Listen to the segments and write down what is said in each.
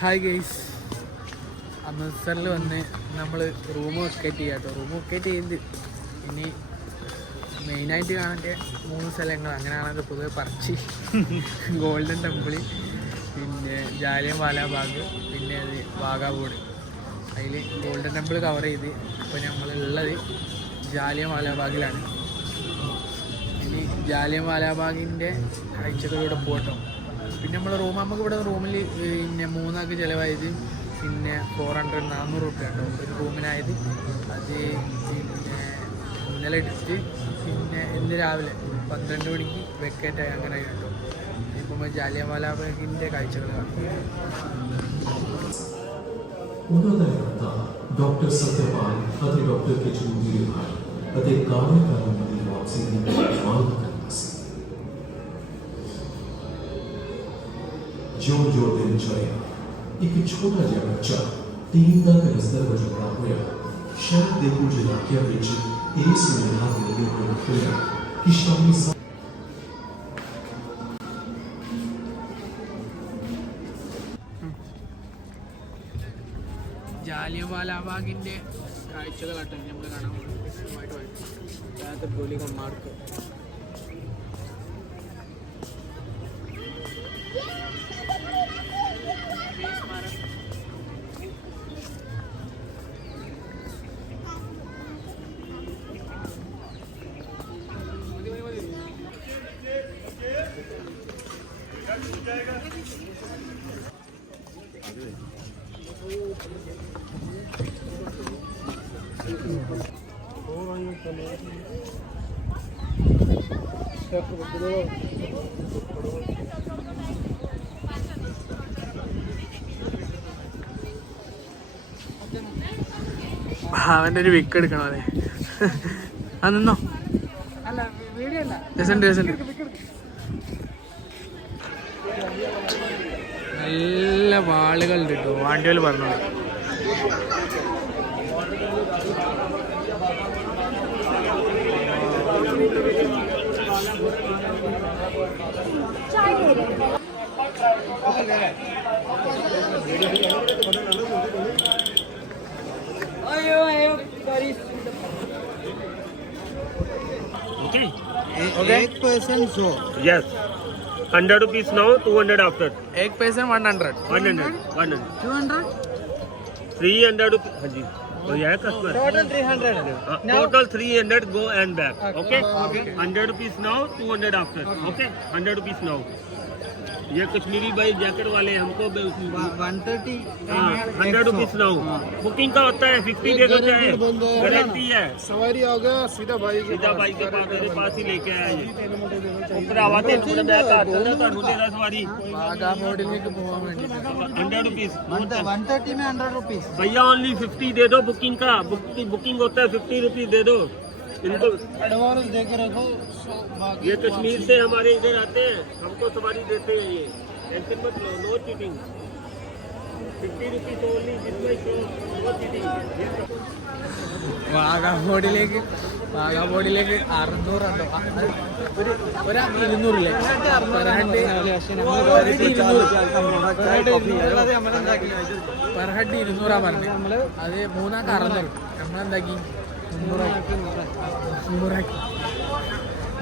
Hi guys, അമൃത്സറിൽ വന്ന് നമ്മൾ room vacate ചെയ്യാം കേട്ടോ. റൂം വെക്കേറ്റ് ചെയ്യുന്നത് ഇനി മെയിനായിട്ട് കാണേണ്ട 3 സ്ഥലങ്ങൾ. അങ്ങനെയാണെങ്കിൽ പൊതുവെ പറച്ചി, ഗോൾഡൻ ടെമ്പിൾ, പിന്നെ ജാലിയൻ വാലാബാഗ്, പിന്നെ അത് വാഗാബോർഡ്. അതിൽ ഗോൾഡൻ ടെമ്പിൾ കവർ ചെയ്ത് ഇപ്പോൾ നമ്മളുള്ളത് ജാലിയൻ വാലാബാഗിലാണ്. ഇനി ജാലിയൻ വാലാബാഗിൻ്റെ കാഴ്ചകളിലൂടെ പോകട്ടോ. പിന്നെ നമ്മൾ നമുക്ക് ഇവിടെ റൂമിൽ പിന്നെ 3 ആൾക്ക് ചിലവായത് പിന്നെ 400 രൂപ കേട്ടോ ഒരു റൂമിനായത്. അത് പിന്നെ ഇന്നലെ എടുത്ത് പിന്നെ ഇന്ന് രാവിലെ 12 മണിക്ക് വെക്കേറ്റായി അങ്ങനെ കേട്ടോ. ഇപ്പം ജാലിയൻ വാലാബാഗിൻ്റെ കാഴ്ചകൾ കാണും. डॉक्टर सत्यपाल ਅਤੇ ਡਾਕਟਰ ਕਿਚੂ ਦੀ ਰਿਹਾਈ ਅਤੇ ਕਾਰਜਕਰਤਾ ਦੀ ਵਾਪਸੀ ਦੀ ਮੰਗ ਕਰਦਾ ਸੀ। ਜੋ ਦਿਨ ਚੜਿਆ, ਇੱਕ ਛੋਟਾ ਜਿਹਾ ਬੱਚਾ ਟੀਮ ਦਾ ਕਨਸਰ ਵਜੋਂ ਹੋਇਆ। ਸ਼ਹਿਰ ਦੇ ਕੁਝ ਇਲਾਕਿਆਂ ਵਿੱਚ ਇਸ ਸੁਨੇਹਾ ਦੇ ਕੋਲ ਖੁੱਲ੍ਹਿਆ ਕਿ ਸ਼ਾਮੀ ജാലിയൻ വാലാബാഗിൻ്റെ കാഴ്ചകളാട്ടോ നമ്മൾ കാണാൻ പോകുന്നത്. ഗോലി കൊമ്മാർക്ക് അവൻ്റെ ഒരു വിക്ക് എടുക്കണം. അതെ അത് നിന്നോ, രസമുണ്ട്. നല്ല വാളുകളുണ്ട് കേട്ടോ. വാണ്ടിയോല് പറഞ്ഞോളൂ. एक person so Yes. 100 rupees now, 200 after. एक पैसे 100 100. 200 300 rupees. हाँ जी. तो यह है customer. total 300 Total 300 go and back. Okay. 100 rupees now, 200 after. Okay. 100 rupees now. ये कश्मीरी भाई जैकेट वाले हमको 130 100 रुपीज नाउ। बुकिंग का होता है 50 दे दो चाहे, गारंटी है। सवारी आ गया सीधा भाई के पास मेरे पास ही लेके आया ये ऊपर आवाते पूरा बैग आता है तो मुझे सवारी आगा മോഡിലേക്ക് പോവാൻ വേണ്ടി 100 रुपीज 130 में 100 रुपीस भैया ओनली 50 दे दो। बुकिंग का बुकिंग होता है 50 रुपीज दे दो इनको एडवांस दे के रखो। ये कश्मीर से हमारे इधर आते हैं, हमको सवारी देते हैं। ये टेंशन मत लो, नो चीटिंग। 50 रुपीज ओनली जिसमें शो, नो चीटिंग। വാഗാബോർഡിലേക്ക് 600 ഉണ്ടോ ഒരു 200 പെർ ഹെഡ് 200 പറഞ്ഞത്. അത് 3 ആൾക്ക് 600. നമ്മളെന്താക്കി 300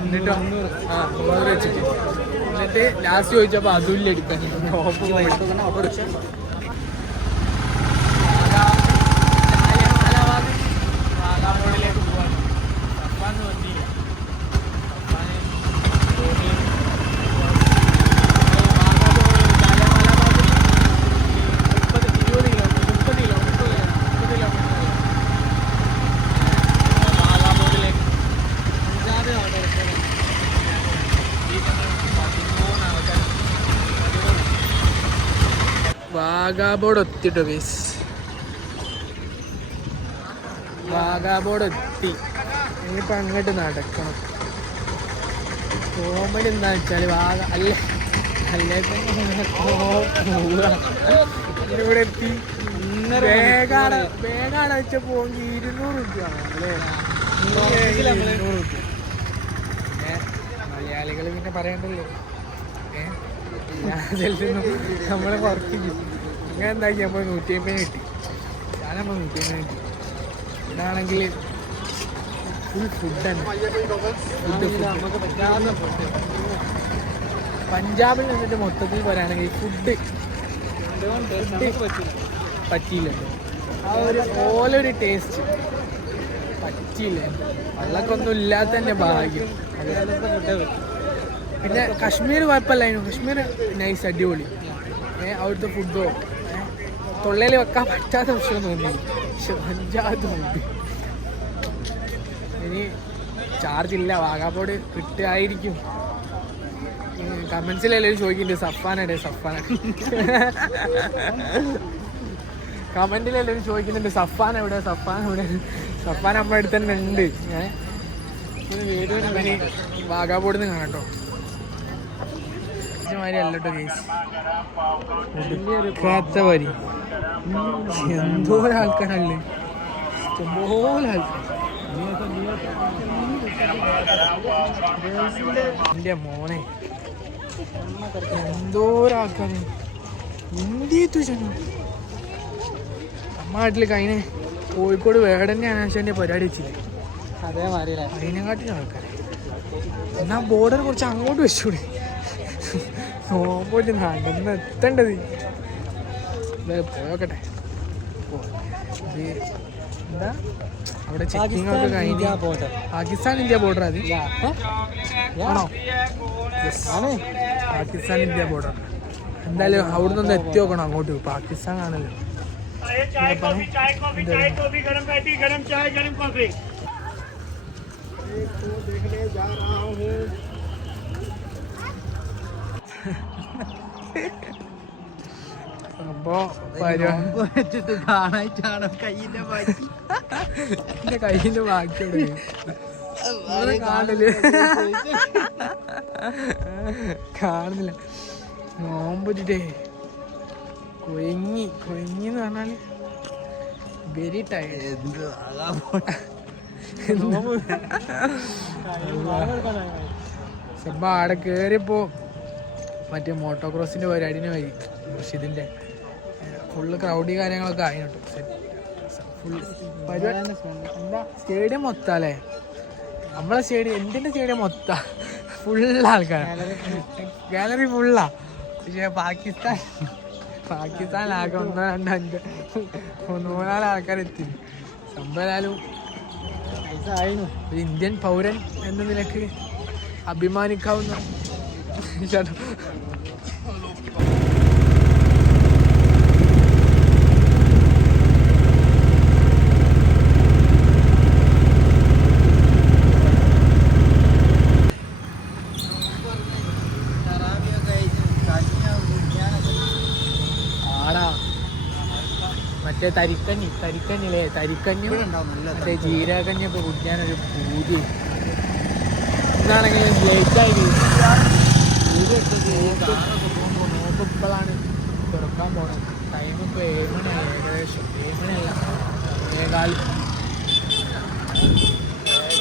എന്നിട്ടോ 300 വെച്ചിട്ട് എന്നിട്ട് ലാസ്റ്റ് ചോദിച്ചപ്പോൾ അതുമില്ല എടുക്കാൻ. വാഗാബോർഡിലേക്ക് പോവാണ്. സഫാന്ന് വന്നില്ല. വാഗാബോർഡ് എത്തിട്ടോ ഗൈസ്. വാഗാബോർഡ് എത്തി. ഇനിയിപ്പോൾ അങ്ങോട്ട് നടക്കണം. കോമഡി എന്താണെന്ന് വെച്ചാൽ ഇവിടെ എത്തി. വേഗാട വെച്ച പോകി 200 രൂപയാണ് അല്ലേ? 200 രൂപ. മലയാളികൾ പിന്നെ പറയണ്ടല്ലോ. നമ്മളെ പുറത്തേക്ക് അങ്ങനെ എന്താക്കി നമ്മൾ 150 കിട്ടി. നമ്മൾ 150 കിട്ടി. ഇതാണെങ്കിൽ ഫുൾ ഫുഡ് തന്നെ. പഞ്ചാബിൽ നിന്നിട്ട് മൊത്തത്തിൽ പറയുകയാണെങ്കിൽ ഫുഡ് പറ്റിയില്ലല്ലോ. ആ ഒരു ഓലൊരു ടേസ്റ്റ് പറ്റിയില്ല. വെള്ളക്കൊന്നും ഇല്ലാത്ത തന്നെ ഭാഗ്യം. പിന്നെ കാശ്മീർ കുഴപ്പമില്ലായിരുന്നു. കാശ്മീർ നൈസ്, അടിപൊളി. അവിടുത്തെ ഫുഡോ തൊള്ളയിൽ വെക്കാൻ പറ്റാത്ത പ്രശ്നം തോന്നിയില്ല. പക്ഷെ പഞ്ചാബ് ഫുഡ് ഇനി ചാർജില്ല. വാഗാബോർഡ് കിട്ടുമായിരിക്കും. കമൻസിലെല്ലാവരും ചോദിക്കുന്നുണ്ട് സഫാൻ കമൻറ്റിലെല്ലാവരും ചോദിക്കുന്നുണ്ട് സഫാൻ എവിടെ. സഫാൻ നമ്മുടെ അടുത്ത് തന്നെ ഉണ്ട്. വീഡിയോ ഇനി വാഗാബോർഡിൽ നിന്ന് കാണാം കേട്ടോ. ഇതുമാതിരി അല്ലട്ടോ കേസ്. കാത്തവരി എന്തോരം ആൾക്കാരല്ലേ, ഇഷ്ടംപോലെ ആൾക്കാർ. എൻ്റെ മോനെ എന്തോരാൾക്കാര് എന്ത് ചെന്നു. നമ്മ നാട്ടിൽ കഴിഞ്ഞ കോഴിക്കോട് വേടന്നെ അനാശാൻ്റെ പരിപാടി വെച്ചില്ലേ, അതേമാതിരി അതിനെക്കാട്ടിലും ആൾക്കാർ. എന്നാൽ ബോർഡർ കുറച്ച് അങ്ങോട്ട് വെച്ചൂടെ. നോമ്പോട്ട് നടന്ന് എത്തേണ്ടത്. പോയോക്കട്ടെ. എന്താ അവിടെ ചെക്കിംഗ് ഒക്കെ കഴിഞ്ഞ് പാകിസ്ഥാൻ ഇന്ത്യ ബോർഡർ അത് ആണോ? Pakistan India border. എന്തായാലും അവിടെ നിന്ന് എത്തി നോക്കണം അങ്ങോട്ട്. പാകിസ്ഥാൻ ആണല്ലോ. അപ്പോ വെച്ചിട്ട് കാണായിട്ടാണ് കയ്യിന്റെ ബാക്കി. എന്റെ കയ്യിന്റെ ബാക്കിയുണ്ട് കാണുന്നില്ല. നോമ്പൊരിട്ടേ കൊയങ്ങിന്ന് പറഞ്ഞാല് വെരി ടയർഡ്. ആടെ കേറിയപ്പോ മറ്റേ മോട്ടോക്രോസിന്റെ പരിപാടിന് വഴി മുർഷിദിന്റെ ഫുള്ള് ക്രൗഡി കാര്യങ്ങളൊക്കെ ആയിട്ടോ. ഫുൾ പരിപാടി എന്താ സ്റ്റേഡിയം മൊത്തം അല്ലേ? നമ്മളെ സ്റ്റേഡിയം എന്തിന്റെ സ്റ്റേഡിയം മൊത്തം ഫുള്ള് ആൾക്കാരാണ്. ഗാലറി ഫുള്ളാ. പക്ഷേ പാകിസ്ഥാനിലാകെ 1, 2, 5, 3, 4 ആൾക്കാരെത്തി. സംഭവം ഒരു ഇന്ത്യൻ പൗരൻ എന്ന നിലക്ക് അഭിമാനിക്കാവുന്ന മറ്റേ തരിക്കഞ്ഞില്ലേ, തരിക്കഞ്ഞി മറ്റേ ജീരകഞ്ഞൊക്കെ കുടിക്കാനൊരു പൂതി. എന്താണെങ്കിലും ലേറ്റായി നോക്കിപ്പോഴാണ് തുറക്കാൻ പോകണം. ടൈം ഇപ്പോൾ 7 മണിയായി. ഏകദേശം 7 മണിയല്ല,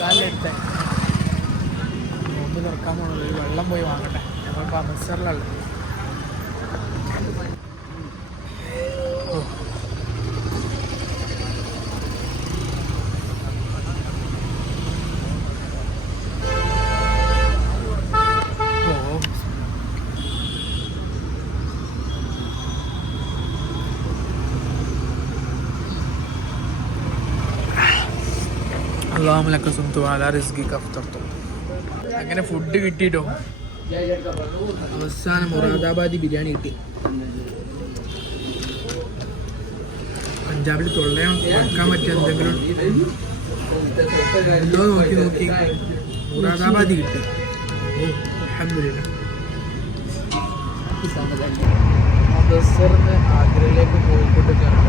7:15 നോമ്പ് തുറക്കാൻ പോകണം. ഒരു വെള്ളം പോയി വാങ്ങട്ടെ. ഞങ്ങളിപ്പോൾ അമൃത്സറിലല്ലേ. അങ്ങനെ ഫുഡ് കിട്ടിയിട്ടോ. അവസാനം മുറാദാബാദി ബിരിയാണി കിട്ടി. പഞ്ചാബിൽ തൊള്ളയാൻ വെക്കാൻ പറ്റിയ എന്തെങ്കിലും എന്തോ നോക്കി മുറാദാബാദി കിട്ടി. അൽഹംദുലില്ലാഹ്. അമൃത്സറിന് ആഗ്രയിലേക്ക് പോയിക്കൊണ്ടിരിക്കുകയാണ്.